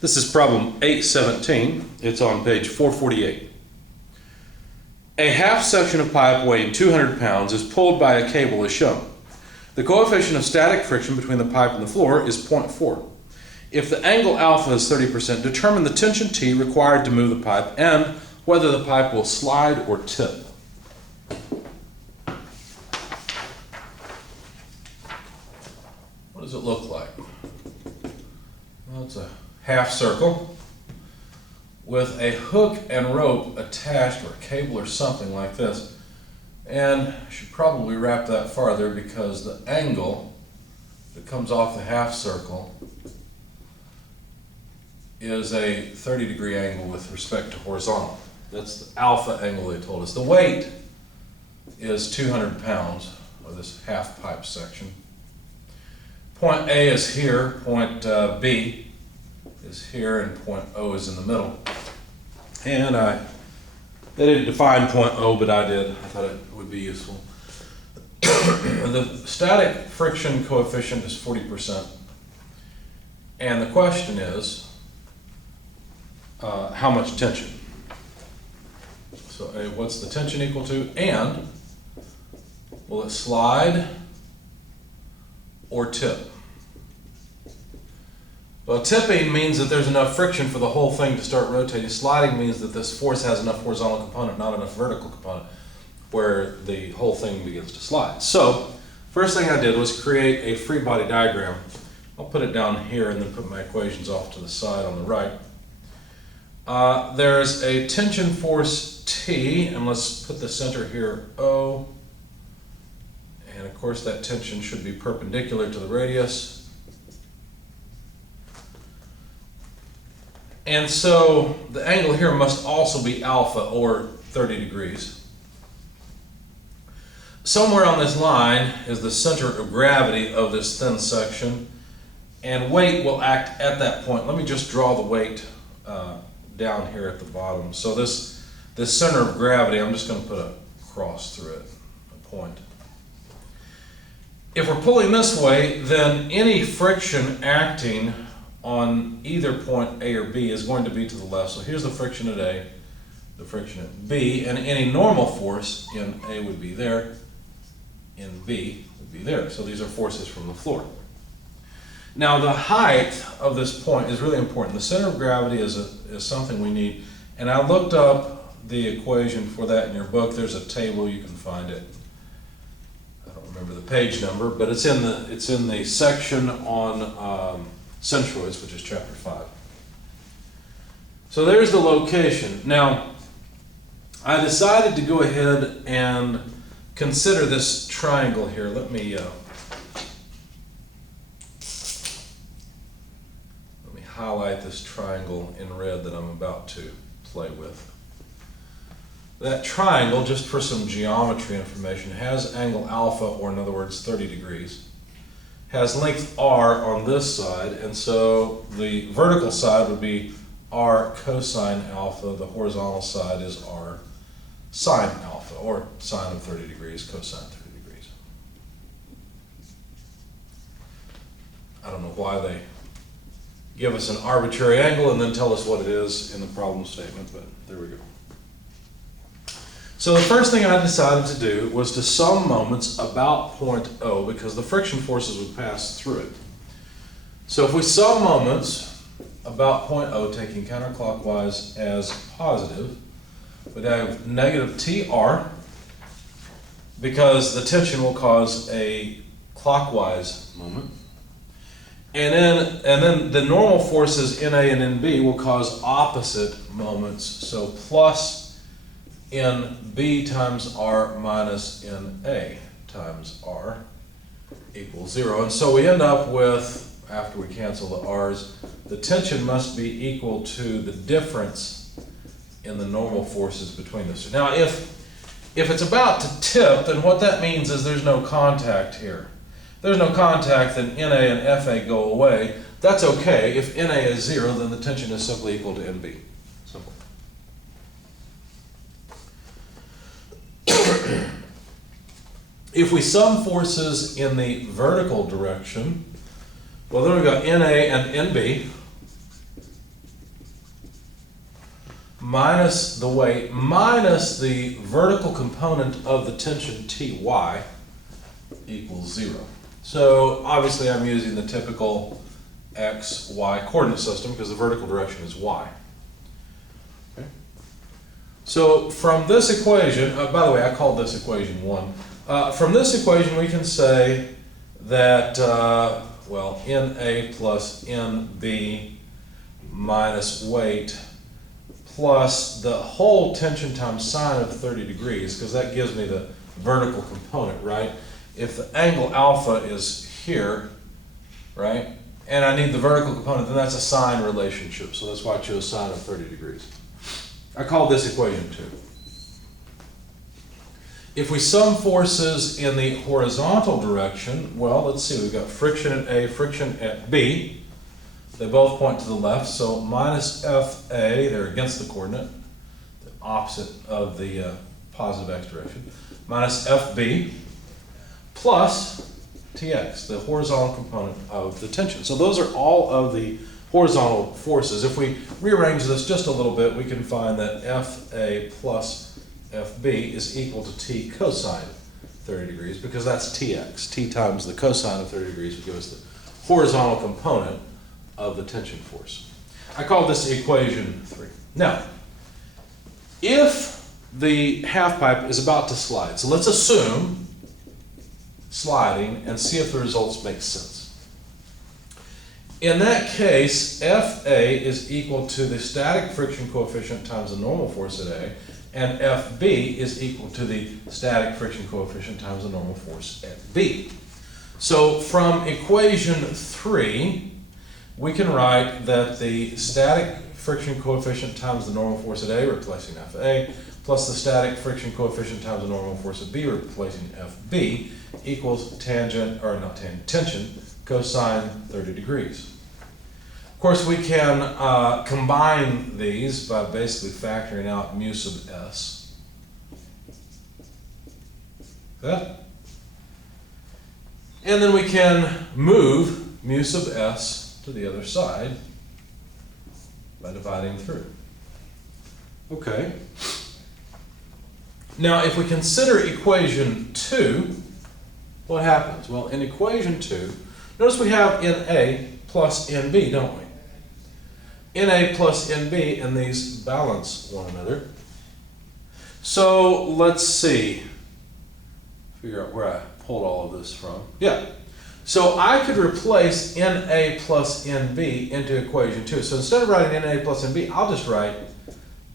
This is problem 817. It's on page 448. A half section of pipe weighing 200 pounds is pulled by a cable as shown. The coefficient of static friction between the pipe and the floor is 0.4. If the angle alpha is 30%, determine the tension T required to move the pipe and whether the pipe will slide or tip. What does it look like? Well, it's a half circle with a hook and rope attached, or a cable or something like this. And I should probably wrap that farther because the angle that comes off the half circle is a 30-degree angle with respect to horizontal. That's the alpha angle they told us. The weight is 200 pounds of this half pipe section. Point A is here, point B is here, and point O is in the middle. And they didn't define point O, but I did. I thought it would be useful. The static friction coefficient is 40%. And the question is, how much tension? So what's the tension equal to? And will it slide or tip? Well, tipping means that there's enough friction for the whole thing to start rotating. Sliding means that this force has enough horizontal component, not enough vertical component, where the whole thing begins to slide. So, first thing I did was create a free body diagram. I'll put it down here and then put my equations off to the side on the right. There's a tension force T, and let's put the center here, O. And of course that tension should be perpendicular to the radius. And so the angle here must also be alpha, or 30 degrees. Somewhere on this line is the center of gravity of this thin section, and weight will act at that point. Let me just draw the weight down here at the bottom. So this center of gravity, I'm just going to put a cross through it, a point. If we're pulling this way, then any friction acting on either point A or B is going to be to the left. So here's the friction at A, the friction at B, and any normal force in A would be there, in B would be there. So these are forces from the floor. Now the height of this point is really important. The center of gravity is something we need, and I looked up the equation for that in your book. There's a table, you can find it. I don't remember the page number, but it's in the section on centroids, which is chapter 5. So there's the location. Now, I decided to go ahead and consider this triangle here. Let me highlight this triangle in red that I'm about to play with. That triangle, just for some geometry information, has angle alpha, or in other words 30 degrees. Has length r on this side, and so the vertical side would be r cosine alpha, the horizontal side is r sine alpha, or sine of 30 degrees, cosine 30 degrees. I don't know why they give us an arbitrary angle and then tell us what it is in the problem statement, but there we go. So the first thing I decided to do was to sum moments about point O, because the friction forces would pass through it. So if we sum moments about point O, taking counterclockwise as positive, we'd have negative TR, because the tension will cause a clockwise moment. And then the normal forces NA and NB will cause opposite moments, so plus NB times R minus NA times R equals 0. And so we end up with, after we cancel the R's, the tension must be equal to the difference in the normal forces between the two. Now if it's about to tip, then what that means is there's no contact here. If there's no contact, then NA and FA go away. That's okay. If NA is 0, then the tension is simply equal to NB. Simple. If we sum forces in the vertical direction, well, then we've got NA and NB. minus the weight minus the vertical component of the tension Ty equals 0. So obviously I'm using the typical x, y coordinate system because the vertical direction is y. Okay. So from this equation, by the way, I called this equation 1. From this equation we can say that, well, NA plus NB minus weight plus the whole tension times sine of 30 degrees, because that gives me the vertical component, right? If the angle alpha is here, right, and I need the vertical component, then that's a sine relationship. So that's why I chose sine of 30 degrees. I call this equation 2. If we sum forces in the horizontal direction, well, let's see, we've got friction at A, friction at B. They both point to the left, so minus FA, they're against the coordinate, the opposite of the positive x direction, minus FB plus TX, the horizontal component of the tension. So those are all of the horizontal forces. If we rearrange this just a little bit, we can find that FA plus FB is equal to T cosine 30 degrees, because that's TX. T times the cosine of 30 degrees would give us the horizontal component of the tension force. I call this equation 3. Now, if the half pipe is about to slide, so let's assume sliding and see if the results make sense. In that case, FA is equal to the static friction coefficient times the normal force at A, and FB is equal to the static friction coefficient times the normal force at B. So from equation 3, we can write that the static friction coefficient times the normal force at A, replacing FA, plus the static friction coefficient times the normal force at B, replacing FB, equals tension cosine 30 degrees. Of course, we can combine these by basically factoring out mu sub s. Okay? And then we can move mu sub s to the other side by dividing through. Okay. Now, if we consider equation 2, what happens? Well, in equation 2, notice we have NA plus NB, don't we? NA plus NB, and these balance one another. So let's see. Figure out where I pulled all of this from. Yeah. So I could replace NA plus NB into equation 2. So instead of writing NA plus NB, I'll just write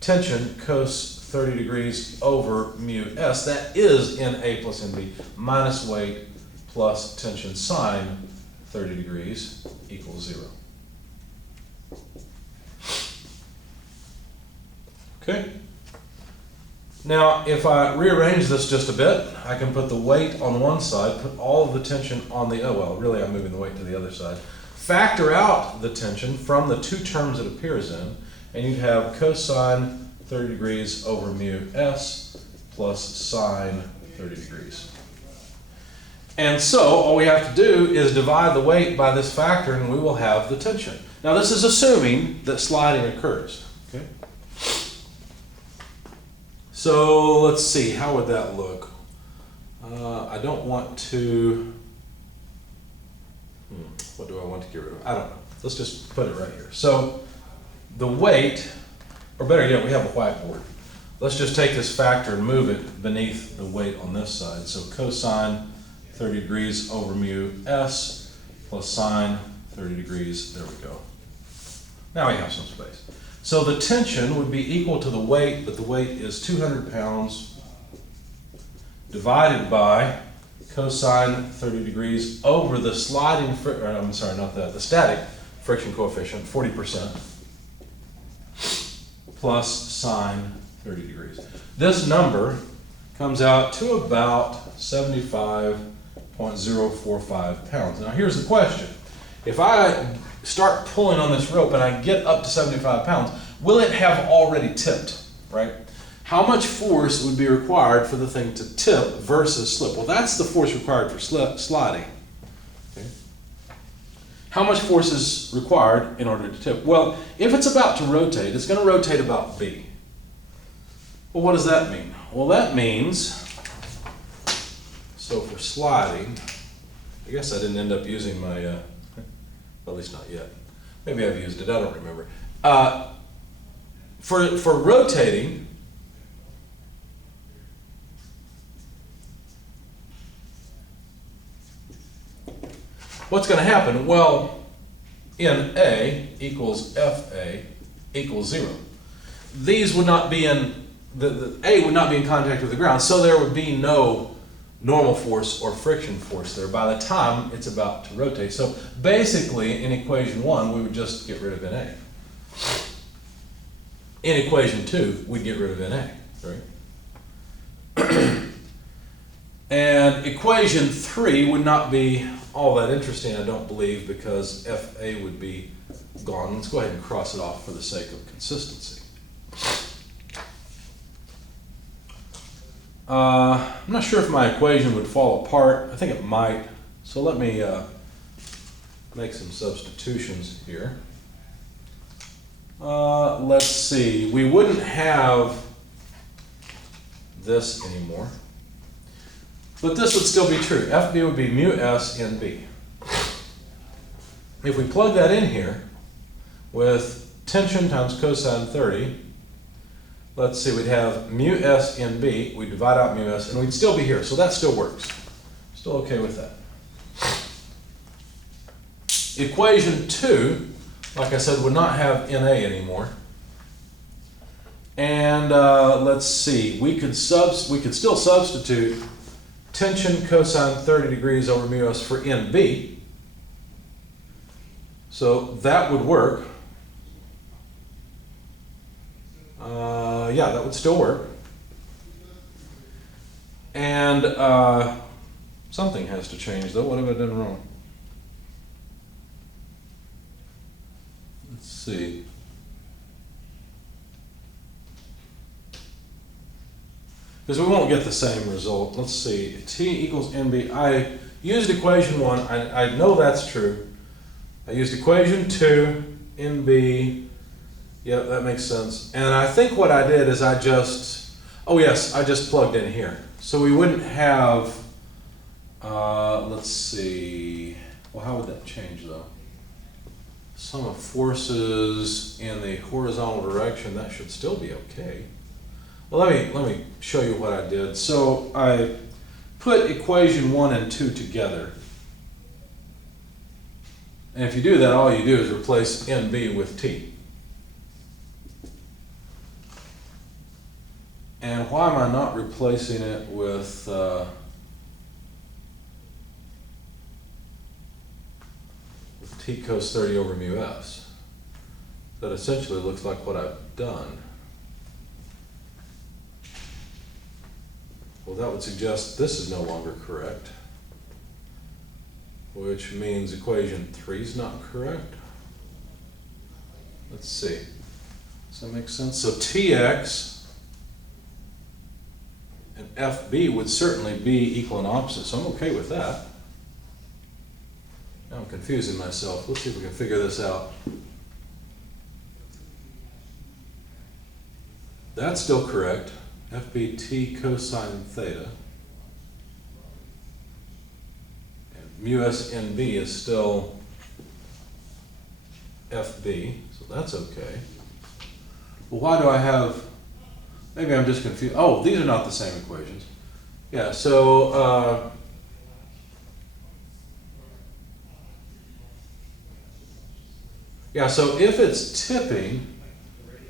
tension cos 30 degrees over mu s. That is NA plus NB minus weight plus tension sine 30 degrees equals 0. Okay. Now, if I rearrange this just a bit, I can put the weight on one side, put all of the tension on the, well, really I'm moving the weight to the other side. Factor out the tension from the two terms it appears in, and you'd have cosine 30 degrees over mu s plus sine 30 degrees. And so, all we have to do is divide the weight by this factor, and we will have the tension. Now, this is assuming that sliding occurs. Okay? So let's see, how would that look? I don't want to, what do I want to get rid of? I don't know. Let's just put it right here. So the weight, or better yet, we have a whiteboard. Let's just take this factor and move it beneath the weight on this side. So cosine 30 degrees over mu s plus sine 30 degrees, there we go. Now we have some space. So the tension would be equal to the weight, but the weight is 200 pounds divided by cosine 30 degrees over the sliding, the static friction coefficient, 40%, plus sine 30 degrees. This number comes out to about 75.045 pounds. Now here's the question. If I start pulling on this rope and I get up to 75 pounds, will it have already tipped, right? How much force would be required for the thing to tip versus slip? Well, that's the force required for sliding. Okay. How much force is required in order to tip? Well, if it's about to rotate, it's going to rotate about B. Well, what does that mean? Well, that means, so for sliding, I guess I didn't end up using my, well, at least not yet. Maybe I've used it, I don't remember. For rotating, what's going to happen? Well, NA equals FA equals 0. These would not be in, the A would not be in contact with the ground, so there would be no normal force or friction force there by the time it's about to rotate. So basically, in equation 1, we would just get rid of NA. In equation 2, we'd get rid of NA, right? And equation 3 would not be all that interesting, I don't believe, because FA would be gone. Let's go ahead and cross it off for the sake of consistency. I'm not sure if my equation would fall apart. I think it might. So let me make some substitutions here. Let's see. We wouldn't have this anymore. But this would still be true. FB would be mu S in B. If we plug that in here with tension times cosine 30, let's see, we'd have mu S in B, we'd divide out mu S, and we'd still be here. So that still works. Still okay with that. Equation 2, like I said, would not have NA anymore. And let's see, we could still substitute tension cosine 30 degrees over mu S for NB. So that would work. Yeah, that would still work. And something has to change though. What have I done wrong? Let's see. Because we won't get the same result. Let's see, T equals NB. I used equation 1, I know that's true. I used equation 2, NB, yep, that makes sense. And I think what I did is I just plugged in here. So we wouldn't have, let's see, well, how would that change though? Sum of forces in the horizontal direction, that should still be okay. Well, let me show you what I did. So I put equation 1 and 2 together. And if you do that, all you do is replace NB with T. And why am I not replacing it with T cos 30 over mu S? That essentially looks like what I've done. Well, that would suggest this is no longer correct, which means equation 3 is not correct. Let's see. Does that make sense? So Tx and FB would certainly be equal and opposite, so I'm okay with that. Now I'm confusing myself. Let's see if we can figure this out. That's still correct. FB T cosine theta. And mu S NB is still FB, so that's okay. Well, why do I have, maybe I'm just confused. Oh, these are not the same equations. Yeah, so so if it's tipping,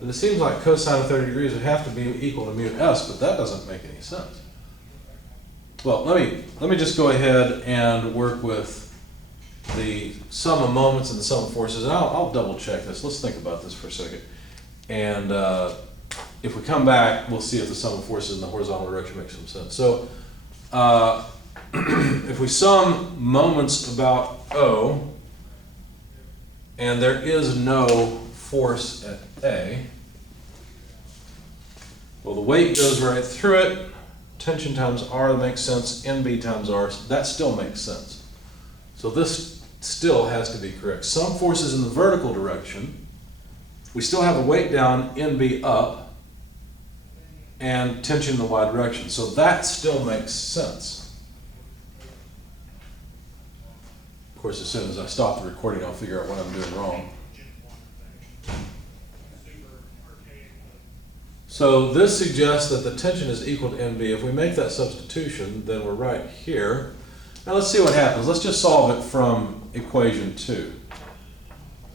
then it seems like cosine of 30 degrees would have to be equal to mu S, but that doesn't make any sense. Well, let me just go ahead and work with the sum of moments and the sum of forces, and I'll double check this. Let's think about this for a second. And if we come back, we'll see if the sum of forces in the horizontal direction makes some sense. So if we sum moments about O, and there is no force at A, well, the weight goes right through it. Tension times R makes sense. NB times R, that still makes sense. So this still has to be correct. Some forces in the vertical direction, we still have a weight down, NB up, and tension in the y direction. So that still makes sense. Of course, as soon as I stop the recording, I'll figure out what I'm doing wrong. So this suggests that the tension is equal to NB. If we make that substitution, then we're right here. Now let's see what happens. Let's just solve it from equation 2.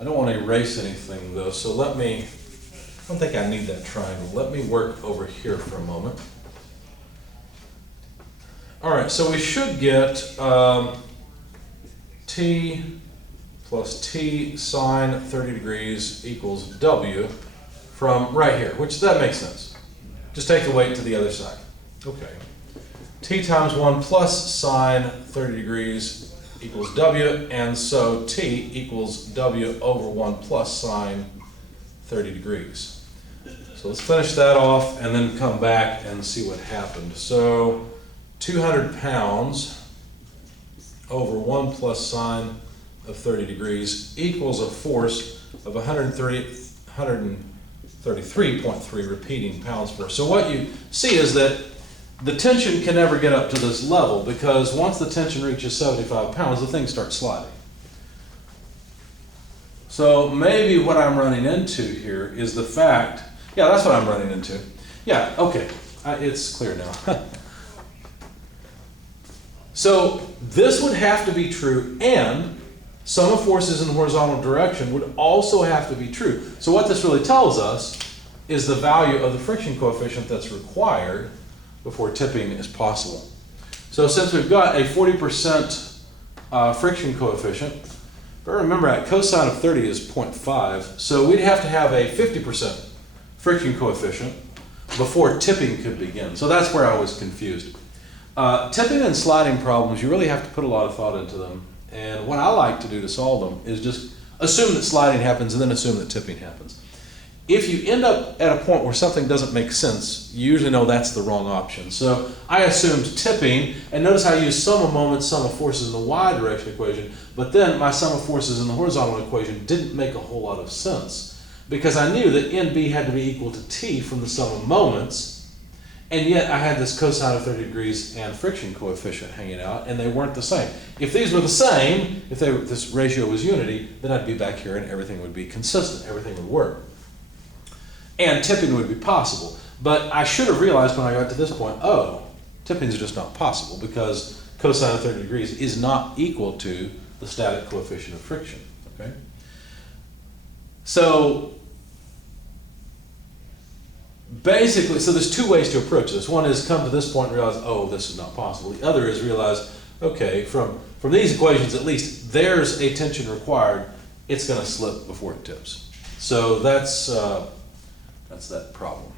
I don't want to erase anything though, so I don't think I need that triangle. Let me work over here for a moment. All right, so we should get T plus T sine 30 degrees equals W from right here, which that makes sense. Just take the weight to the other side. Okay. T times 1 plus sine 30 degrees equals W, and so T equals W over 1 plus sine 30 degrees. So let's finish that off and then come back and see what happened. So 200 pounds over 1 plus sine of 30 degrees equals a force of 133.3 repeating pounds per. So what you see is that the tension can never get up to this level, because once the tension reaches 75 pounds, the thing starts sliding. So maybe what I'm running into here is the fact, yeah, that's what I'm running into. Yeah, okay, it's clear now. So this would have to be true, and sum of forces in the horizontal direction would also have to be true. So what this really tells us is the value of the friction coefficient that's required before tipping is possible. So since we've got a 40% friction coefficient, if I remember right, cosine of 30 is 0.5, so we'd have to have a 50% friction coefficient before tipping could begin. So that's where I was confused. Tipping and sliding problems, you really have to put a lot of thought into them. And what I like to do to solve them is just assume that sliding happens and then assume that tipping happens. If you end up at a point where something doesn't make sense, you usually know that's the wrong option. So I assumed tipping, and notice how I used sum of moments, sum of forces in the y direction equation, but then my sum of forces in the horizontal equation didn't make a whole lot of sense, because I knew that NB had to be equal to T from the sum of moments, and yet I had this cosine of 30 degrees and friction coefficient hanging out, and they weren't the same. If these were the same, if this ratio was unity, then I'd be back here and everything would be consistent, everything would work. And tipping would be possible. But I should have realized when I got to this point, oh, tipping is just not possible, because cosine of 30 degrees is not equal to the static coefficient of friction. Okay? So basically, so there's two ways to approach this. One is come to this point and realize, oh, this is not possible. The other is realize, okay, from these equations at least, there's a tension required. It's going to slip before it tips. So that's that problem.